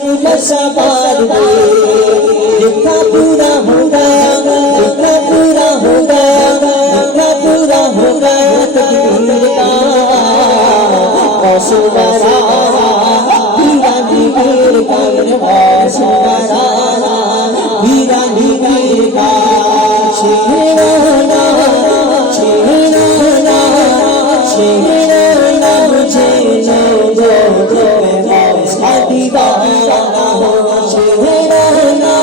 सवार दे लिखा पूरा हो गया लिखा पूरा हो गया लिखा पूरा हो गया तकदीर का सुबरा हीरा नीर का सुबरा हीरा नीर का छेड़ना छेड़ना छेड़ना मुझे जो दीवाना हो छेड़ना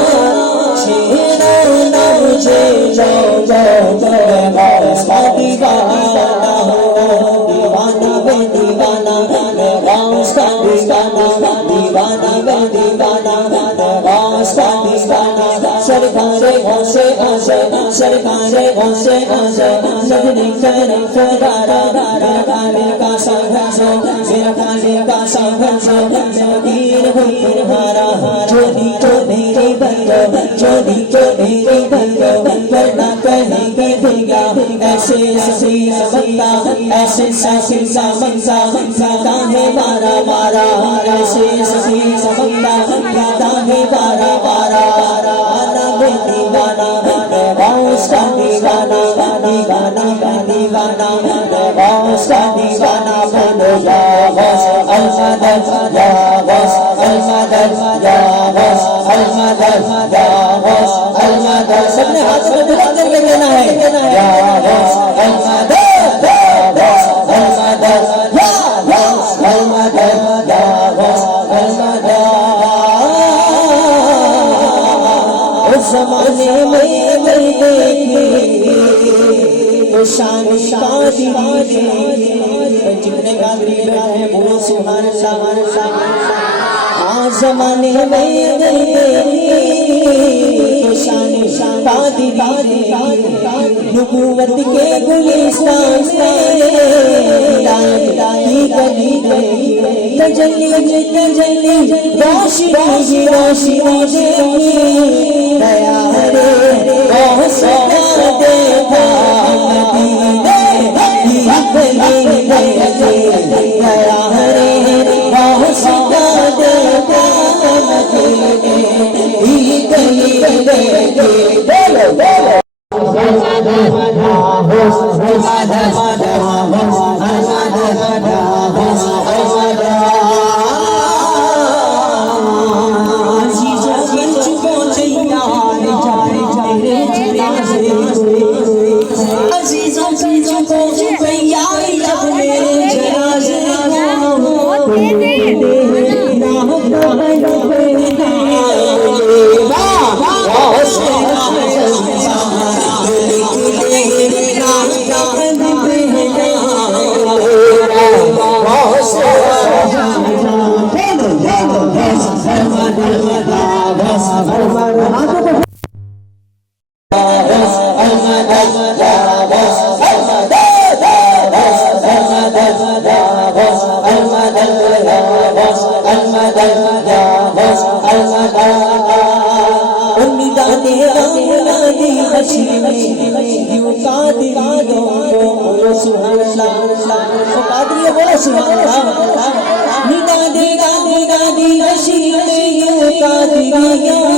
छेड़ना मुझे जो दीवाना हो दीवाना बे दीवाना रास्ता दीवाना दीवाना बे दीवाना रास्ता दीवाना सरकारे हंसे हंसे सरकारे हंसे हंसे लगने करे फरारा गाने का संघर्ष मेरा गाने का संघर्ष मेरा वीर वीर हारा जोड़ी तो मेरी बंदो जोड़ी तो मेरी बंदो वरना कहेंगे देगा ऐसे ऐसे बंदा ऐसे ऐसे बंदा काहे मारा मारा ऐसे ऐसे बंदा काहे मारा मारा दीवाना बाउस का दीवाना दीवाना का दीवाना बाउस का दीवाना बोलो या बस अलमदद या बस अलमदद या बस अलमदद या बस अलमदद सबने हाथ में बुलंद करके लेना है या बस अलमदद या बस अलमदद या बस अलमदद या बस अलमदद ज़माने में देखी तो शान शादी जितने कादरी बैठे हैं बोलो सुभान अल्लाह आज ज़माने में देखी तो शान शादी नबूवत के गुलिस्तान से गली तजल्ली तजल्ली रोशनी रोशनी दया रे हौसला देखा मदीने दया रे हौसला देखा मदीने बोलो बोलो निदा दी नशी में यूं का दिया